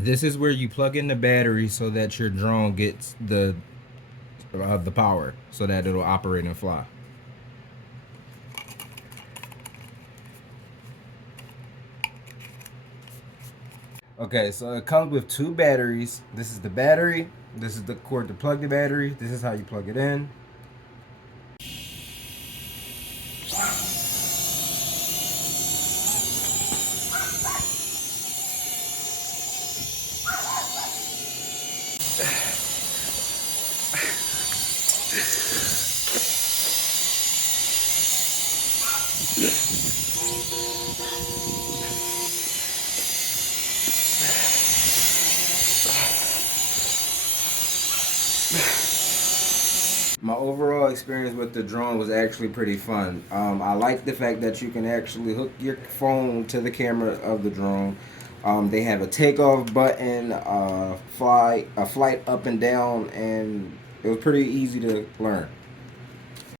This is where you plug in the battery so that your drone gets the power so that it'll operate and fly. Okay, so it comes with two batteries. This is the battery. This is the cord to plug the battery. This is how you plug it in. My overall experience with the drone was actually pretty fun. I like the fact that you can actually hook your phone to the camera of the drone. They have a takeoff button, a flight up and down, and it was pretty easy to learn.